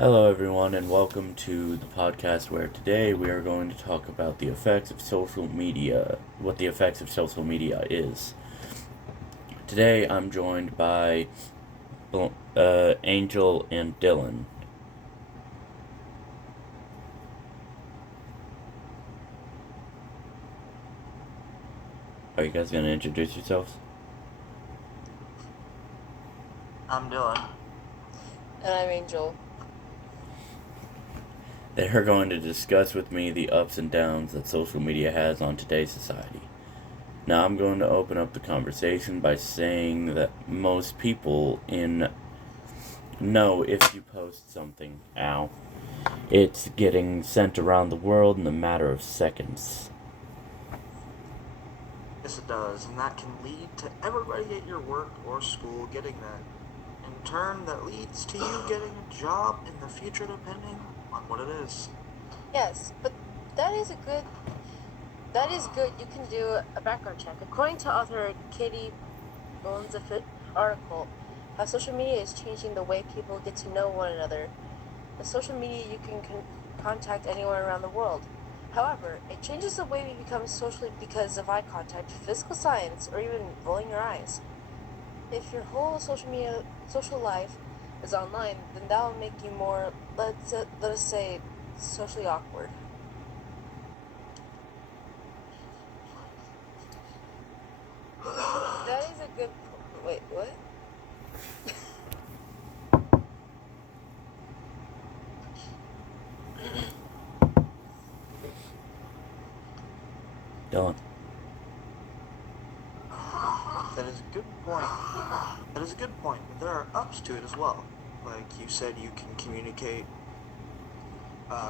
Hello, everyone, and welcome to the podcast where today we are going to talk about the effects of social media, what the effects of social media is. Today I'm joined by Angel and Dylan. Are you guys going to introduce yourselves? I'm Dylan. And I'm Angel. They are going to discuss with me the ups and downs that social media has on today's society. Now, I'm going to open up the conversation by saying that most people know if you post something now, it's getting sent around the world in a matter of seconds. Yes, it does, and that can lead to everybody at your work or school getting that. In turn, that leads to you getting a job in the future, depending on what it is. Yes, but that is good. You can do a background check. According to author Katie Bones' article, how social media is changing the way people get to know one another. With social media, you can contact anyone around the world. However, it changes the way we become socially because of eye contact, physical signs, or even rolling your eyes. If your whole social life is online, then that will make you more, let us say, socially awkward. That is a good. Wait, what? Dylan. That is a good point. That is a good point, but there are ups to it as well. Like you said, you can communicate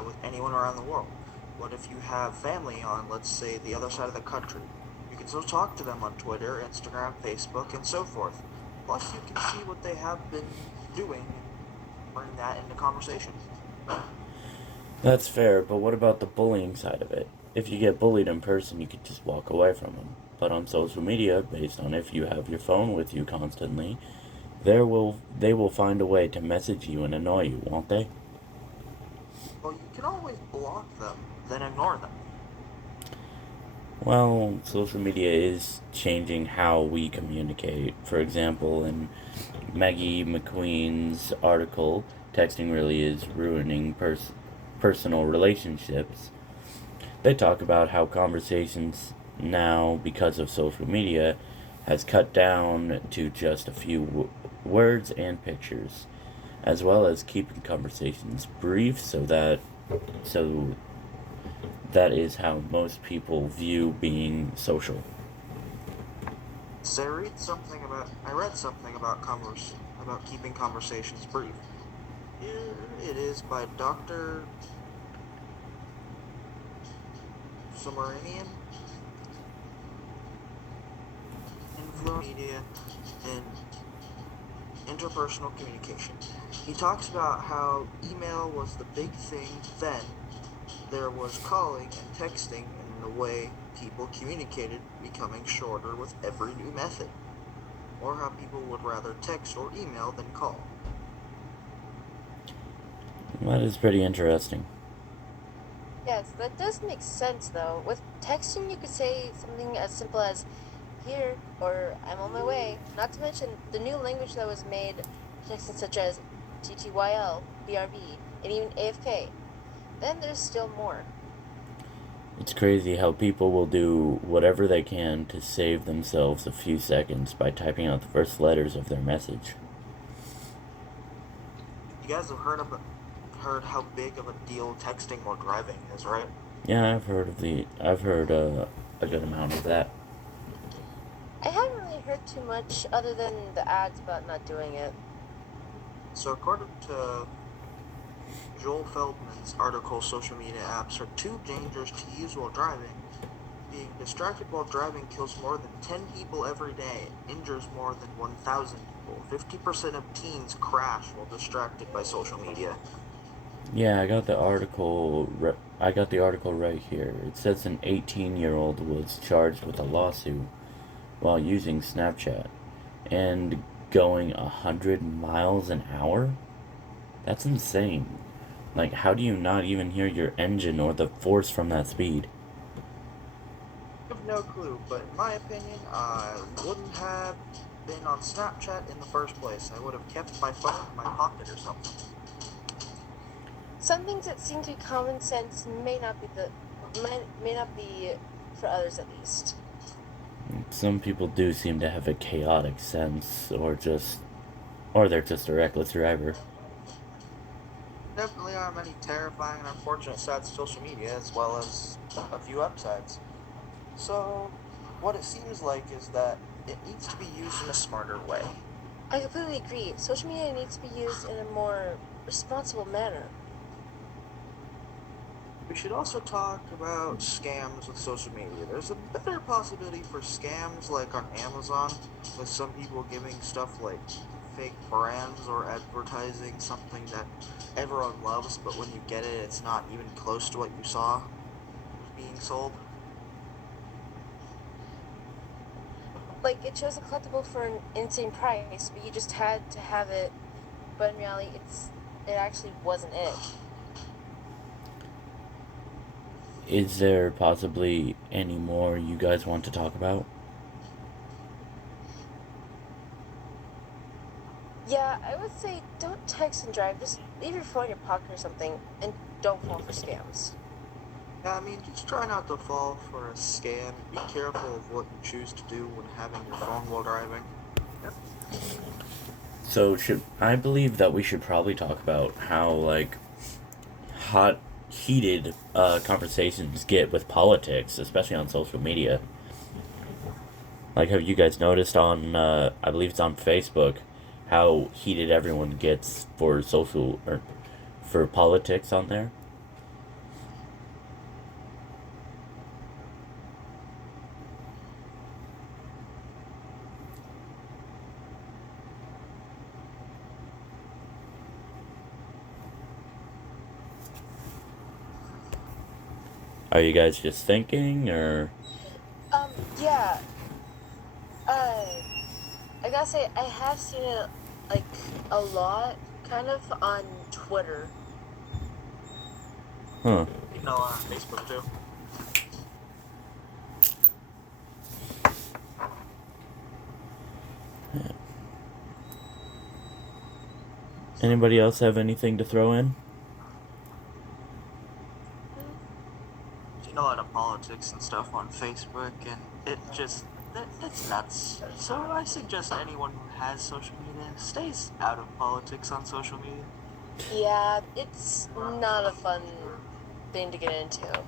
with anyone around the world. What if you have family on, let's say, the other side of the country? You can still talk to them on Twitter, Instagram, Facebook, and so forth. Plus, you can see what they have been doing and bring that into conversation. That's fair, but what about the bullying side of it? If you get bullied in person, you could just walk away from them. But on social media, based on if you have your phone with you constantly, they will find a way to message you and annoy you, won't they? Well, you can always block them, then ignore them. Well, social media is changing how we communicate. For example, in Maggie McQueen's article, texting really is ruining personal relationships. They talk about how conversations now, because of social media, has cut down to just a few words and pictures, as well as keeping conversations brief so that is how most people view being social. So I read something about keeping conversations brief. Here it is by Dr. Sumaranian. Influence media and interpersonal communication. He talks about how email was the big thing then. There was calling and texting, and the way people communicated becoming shorter with every new method, or how people would rather text or email than call. That is pretty interesting. Yes, that does make sense though. With texting, you could say something as simple as "here" or "I'm on my way." Not to mention the new language that was made, texting such as TTYL, BRB, and even AFK. Then there's still more. It's crazy how people will do whatever they can to save themselves a few seconds by typing out the first letters of their message. You guys have heard how big of a deal texting while driving is, right? Yeah, I've heard a good amount of that. I haven't really heard too much other than the ads about not doing it. So according to Joel Feldman's article, social media apps are too dangerous to use while driving. Being distracted while driving kills more than 10 people every day and injures more than 1,000 people. 50% of teens crash while distracted by social media. Yeah, I got the article right here. It says an 18-year-old was charged with a lawsuit while using Snapchat and going 100 miles an hour. That's insane. Like, how do you not even hear your engine or the force from that speed? I have no clue, but in my opinion, I wouldn't have been on Snapchat in the first place. I would have kept my phone in my pocket or something. Some things that seem to be common sense may not be for others at least. Some people do seem to have a chaotic sense, or they're just a reckless driver. Definitely are many terrifying and unfortunate sides of social media, as well as a few upsides. So, what it seems like is that it needs to be used in a smarter way. I completely agree. Social media needs to be used in a more responsible manner. We should also talk about scams with social media. There's a better possibility for scams like on Amazon, with some people giving stuff like fake brands or advertising something that everyone loves, but when you get it, it's not even close to what you saw being sold. Like, it shows a collectible for an insane price, but you just had to have it, but in reality, it actually wasn't it. Is there possibly any more you guys want to talk about? Yeah, I would say don't text and drive. Just leave your phone in your pocket or something, and don't fall for scams. Yeah, I mean, just try not to fall for a scam. Be careful of what you choose to do when having your phone while driving. So I believe that we should probably talk about how, like, heated conversations get with politics, especially on social media. Like, have you guys noticed on, I believe it's on Facebook, how heated everyone gets for for politics on there? Are you guys just thinking, or? Yeah. I gotta say, I have seen it, like, a lot, kind of, on Twitter. Huh. You know, on Facebook too. Anybody else have anything to throw in? You know, a lot of politics and stuff on Facebook, and it's nuts. So I suggest anyone who has social media stays out of politics on social media. Yeah, it's not a fun thing to get into.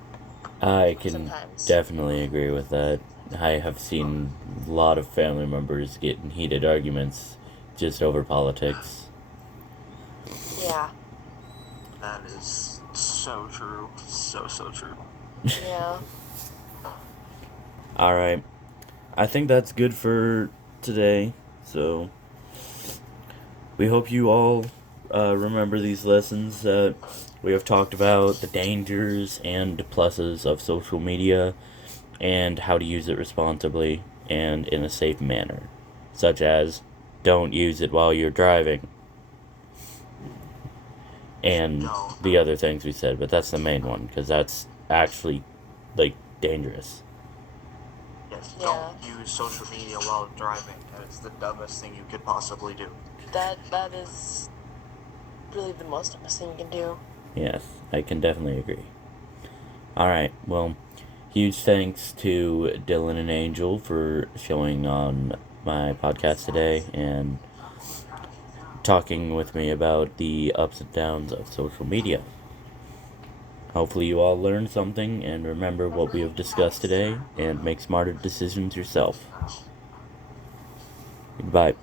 I can Sometimes. definitely agree with that. I have seen a lot of family members get in heated arguments just over politics. Yeah. That is so true. So true. Yeah. Alright. I think that's good for today. So, we hope you all remember these lessons that we have talked about, the dangers and pluses of social media, and how to use it responsibly and in a safe manner. Such as, don't use it while you're driving. And the other things we said, but that's the main one, because that's actually, like, dangerous. Yes, don't use social media while driving. That is the dumbest thing you could possibly do. That is really the most dumbest thing you can do. Yes, I can definitely agree. Alright, well, huge thanks to Dylan and Angel for showing on my podcast today and talking with me about the ups and downs of social media. Hopefully you all learned something and remember what we have discussed today and make smarter decisions yourself. Goodbye.